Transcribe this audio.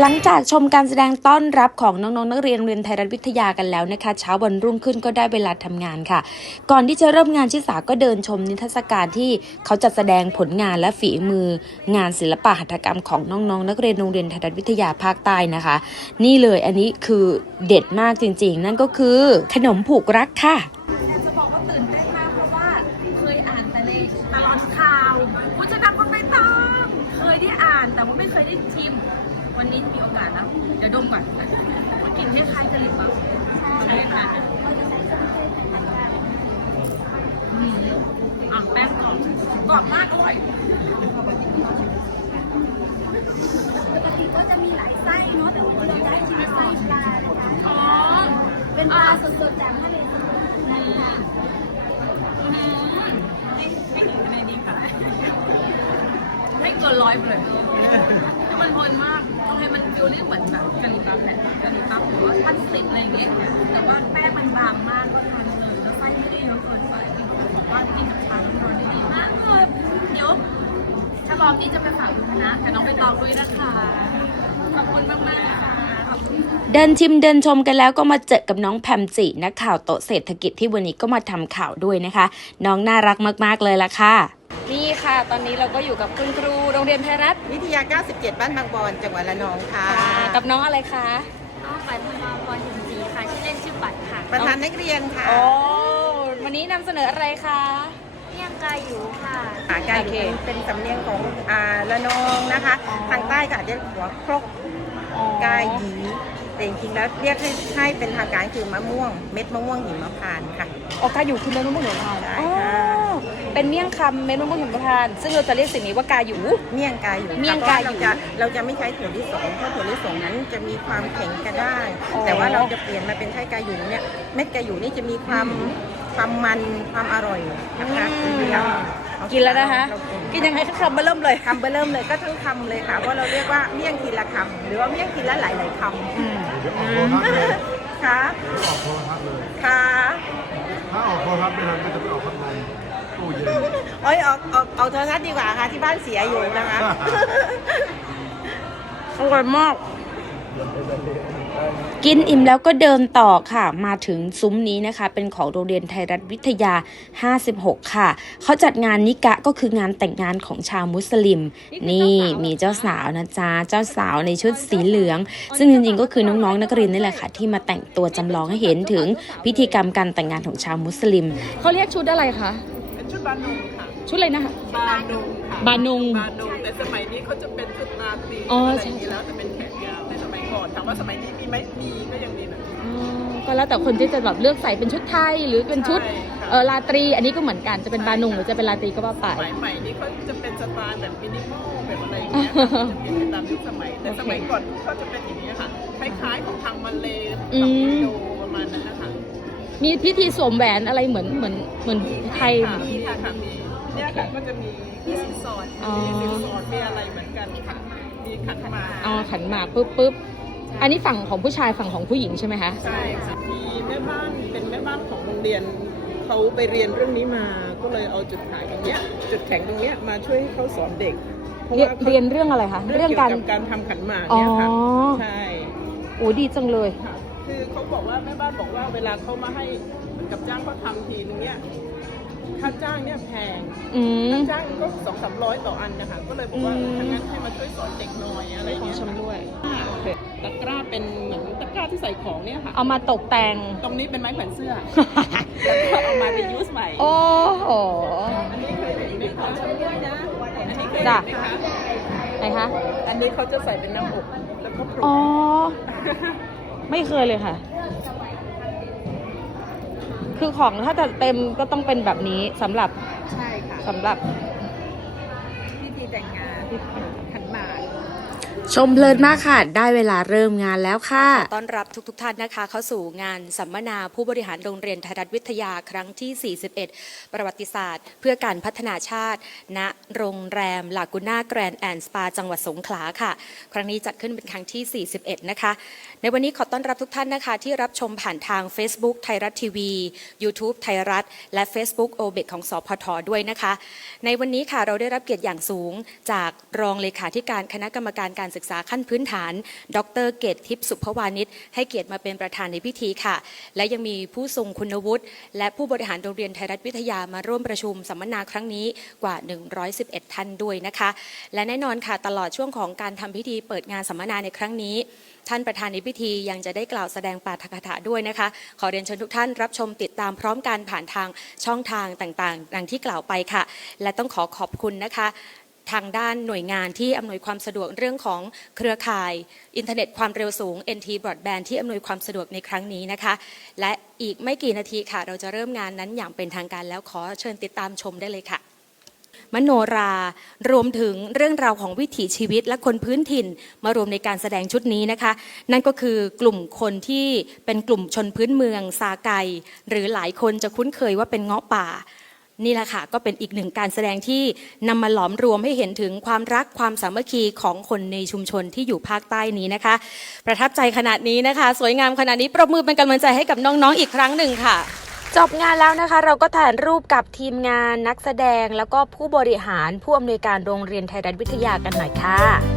หลังจากชมการแสดงต้อนรับของน้องๆนักเรียนโรงเรียนไทยรัฐวิทยากันแล้วนะคะ เช้าวันรุ่งขึ้นก็ได้เวลาทำงานค่ะ ก่อนที่จะเริ่มงานชิสาก็เดินชมนิทรรศการที่เขาจัดแสดงผลงานและฝีมือ งานศิลปะหัตถกรรมของน้องๆนักเรียนโรงเรียนไทยรัฐวิทยาภาคใต้นะคะ นี่เลยอันนี้คือเด็ดมากจริง ๆ นั่นก็คือขนมผูกรักค่ะจะบอกว่าตื่นเต้นมากเพราะว่าเคยอ่านแต่ในตลอดข่าวคุณจะนำคนไปตามเคยได้อ่านแต่ว่าไม่เคยได้ชิม วันนี้มีโอกาสแล้วเดี๋ยวดมก่อนกลิ่นคล้ายๆกะหรี่ปั๊บใช่ค่ะอืมอะแป้งกรอบกรอบมากอร่อยปกติก็จะมีหลายไส้เนาะแต่วันนี้เราได้ชิมไส้ปลานะคะอ๋อเป็นปลาสดๆจากทะเลสดๆนะคะอืมให้ให้ถึงคะแนนดีค่ะให้เกินร้อยไปเลยคือ มันเพลินมากต้องให้มันฟิลลิ่งเหมือนแบบกะหรี่ปั๊บแหละกะหรี่ปั๊บหรือว่าปั้นสิบอะไรอย่างเงี้ยแต่ว่าแป้งมันบางมากก็ทานเลยแล้วไส้ไม่ได้เยอะเกินไปบอกว่ากินกับชาร้อนได้ดีมากเลยเดี๋ยวถ้ารอบนี้จะไปฝากคุณนะแต่น้องไปต่อด้วยนะคะขอบคุณมากมากๆเดินชิมเดินชมกันแล้วก็มาเจอกับน้องแพมจินักข่าวโตเศรษฐกิจที่วันนี้ก็มาทำข่าวด้วยนะคะ น้องน่ารักมากๆเลยล่ะค่ะ นี่ค่ะตอนนี้เราก็อยู่กับคุณครูโรงเรียนไทยรัฐวิทยา 97 บ้านบางบอน จังหวัดระนองค่ะกับน้องอะไรคะน้องปันมาพรหินสีค่ะ ชื่อเล่นชื่อปัดค่ะประธานนักเรียนค่ะโอ้วันนี้นำเสนออะไรคะเมี่ยงกาอยู่ค่ะอาการอยู่เป็นเป็นสำเนียงของอ่าระนองนะคะทางใต้ก็อาจจะหัวครกกายหยีแต่จริงๆแล้วเรียกให้ให้เป็นทางการคือมะม่วง เม็ดมะม่วงหิมพานต์ค่ะ ออกาอยู่คือเม็ดมะม่วงหิมพานต์ใช่อ๋อค่ะ เป็นเมี่ยงคำเม็ดมะม่วงหิมพานต์ซึ่งเราจะเรียกสิ่งนี้ว่ากาอยู่เมี่ยงกายอยู่เมี่ยงกายอยู่เพระว่เราจะเราจะไม่ใช้ถั่วลิสงเพราะถั่วลิสงนั้นจะมีความแข็งกระด้างอ๋อ แต่ว่าเราจะเปลี่ยนมาเป็นใช้กายอยู่เนี่ยเม็ดกายอยู่นี่จะมีความความมันความอร่อยนะคะอืมเรากินแล้วนะคะ เรากินกินยังไงคะคำมาเริ่มเลย คำเบอร์เริ่มเลยก็ทั้งคำเลยค่ะเพราะเราเรียกว่าเมี่ยงทีละคำหรือว่าเมี่ยงทีละหลายๆคอืมำค่ะออกโทรทัศน์เลย ค่ะ ถ้าออกโทรทัศน์ไปนั้นก็จะไปออกข้างใน ตู้เย็นโอ้ยออกออกออกโทรทัศน์ดีกว่าค่ะที่บ้านเสียอยู่นะคะ อร่อยมาก กินอิ่มแล้วก็เดินต่อค่ะ มาถึงซุ้มนี้นะคะ เป็นของโรงเรียนไทยรัฐวิทยา 56 ค่ะ เขาจัดงานนิกะก็คืองานแต่งงานของชาวมุสลิม นี่มีเจ้าสาวนะจ๊ะ เจ้าสาวในชุดสีเหลือง ซึ่งจริงๆก็คือน้องๆ นักเรียนนี่แหละค่ะ ที่มาแต่งตัวจำลองให้เห็นถึงพิธีกรรมการแต่งงานของชาวมุสลิม เขาเรียกชุดอะไรคะเป็นชุด บานุงค่ะ ชุดอะไรนะคะ บานุงค่ะบานุง บานุงแต่สมัยนี้เขาจะเป็นชุดราตรีอ๋ออะไรใช่อย่างนี้แล้วจะเป็นแขนยาวในสมัยก่อนถามว่าสมัยนี้มีไหมมีก็ยังมีนะ อ๋อก็แล้วแต่คนที่จะแบบเลือกใส่เป็นชุดไทยหรือเป็นชุดใช่ค่ะ เออราตรี อันนี้ก็เหมือนกันจะเป็นบานุงหรือจะเป็นราตรีก็ว่าไป สมัยใหม่นี้เขาจะเป็นสไตล์แบบมินิมอลแบบอะไรอย่างเงี้ยค่ะจะเปลี่ยนไปตามยุคสมัยแต่โอเคสมัยก่อนก็จะเป็นอย่างนี้ยค่ะคล้ายๆของทางมาเลอืมฝั่งอินโดประมาณนั้นนะคะ มีพิธีสวมแหวนอะไรเหมือนเหมือนเหมือนไทย ค่ะมีค่ะค่ะมีเนี่ยค่ะก็จะมีมีสินสอดอ๋อ มีสินสอดมีอะไรเหมือนกันค่ะมีขันหมากเอาขันหมากปุ๊บปุ๊บอันนี้ฝั่งของผู้ชายฝั่งของผู้หญิงใช่ไหมคะ ใช่ค่ะมีแม่บ้านเป็นแม่บ้านของโรงเรียนเขาไปเรียนเรื่องนี้มาก็เลยเอาจุดขายตรงเนี้ยจุดแข็งตรงเนี้ยมาช่วยให้เขาสอนเด็กเพราะเรียนว่าขาเรียนเรื่องอะไรคะ เรื่องการเกี่ยวกับการทำขันหมากอ๋อเนี่ยค่ะใช่ โอ้ดีจังเลย ค่ะ คือเขาบอกว่าแม่บ้านบอกว่าเวลาเขามาให้เหมือนกับจ้างเขาทำทีนึงเนี้ยค่าจ้างเนี่ยแพงอืม ค่าจ้างก็สองสามร้อยต่ออันนะคะก็เลยบอกว่าอืมถ้างั้นให้มาช่วยสอนเด็กหน่อยอะไรของเงี้ยชำร่วยตะกร้าเป็นเหมือนตะกร้าที่ใส่ของเนี่ยค่ะ เอามาตกแต่ง ตรงนี้เป็นไม้แขวนเสื้อ แล้วก็เอามา reuse ใหม่ โอ้โห อันนี้เคยเห็นไหมคะอันนี้เคยเห็นจ้ะไหมคะ ไหนคะ อันนี้เขาจะใส่เป็นหน้าอกแล้วก็ปลุกอ๋อ ไม่เคยเลยค่ะ คือของถ้าจะเต็มก็ต้องเป็นแบบนี้สำหรับใช่ค่ะสำหรับพิธีแต่งงานขันหมาก ชมเพลินมากค่ะ ได้เวลาเริ่มงานแล้วค่ะ ต้อนรับทุกๆทท่านนะคะ เข้าสู่งานสัมมนาผู้บริหารโรงเรียนไทยรัฐวิทยาครั้งที่ 41 ประวัติศาสตร์ เพื่อการพัฒนาชาติ ณ โรงแรมลากูน่าแกรนด์แอนด์สปาจังหวัดสงขลาค่ะ ครั้งนี้จัดขึ้นเป็นครั้งที่ 41 นะคะ ในวันนี้ขอต้อนรับทุกท่านนะคะ ที่รับชมผ่านทาง Facebook ไทยรัฐทีวี YouTube ไทยรัฐ และ Facebook o b e ของสพทด้วยนะคะ ในวันนี้ค่ะเราได้รับเกียรติอย่างสูงจากรองเลขาธิการคณะกรรมการการศึกษาขั้นพื้นฐาน ดรเกตทิพย์สุภวานิชให้เกียรติมาเป็นประธานในพิธีค่ะ และยังมีผู้ทรงคุณวุฒิและผู้บริหารโรงเรียนไทยรัฐวิทยามาร่วมประชุมสัมมนาครั้งนี้กว่า 111 ท่านด้วยนะคะ และแน่นอนค่ะตลอดช่วงของการทำพิธีเปิดงานสัมมนาในครั้งนี้ ท่านประธานในพิธียังจะได้กล่าวแสดงปาฐกถาด้วยนะคะ ขอเรียนเชิญทุกท่านรับชมติดตามพร้อมกันผ่านทางช่องทางต่างๆ ดังที่กล่าวไปค่ะ และต้องขอขอบคุณนะคะ ทางด้านหน่วยงานที่อำนวยความสะดวกเรื่องของเครือข่าย อินเทอร์เน็ตความเร็วสูง NT Broadband ที่อำนวยความสะดวกในครั้งนี้นะคะ และอีกไม่กี่นาทีค่ะ เราจะเริ่มงานนั้นอย่างเป็นทางการแล้วขอเชิญติดตามชมได้เลยค่ะ มโนรารวมถึงเรื่องราวของวิถีชีวิตและคนพื้นถิ่น มารวมในการแสดงชุดนี้นะคะ นั่นก็คือกลุ่มคนที่เป็นกลุ่มชนพื้นเมืองซาไก หรือหลายคนจะคุ้นเคยว่าเป็นเงาะป่า นี่แหละค่ะก็เป็นอีกหนึ่งการแสดงที่นำมาหลอมรวมให้เห็นถึงความรักความสามัคคีของคนในชุมชนที่อยู่ภาคใต้นี้นะคะ ประทับใจขนาดนี้นะคะ สวยงามขนาดนี้ปรบมือเป็นกำลังใจให้กับน้องๆอีกครั้งหนึ่งค่ะ จบงานแล้วนะคะ เราก็ถ่ายรูปกับทีมงานนักแสดงแล้วก็ผู้บริหารผู้อำนวยการโรงเรียนไทยรัฐวิทยากันหน่อยค่ะ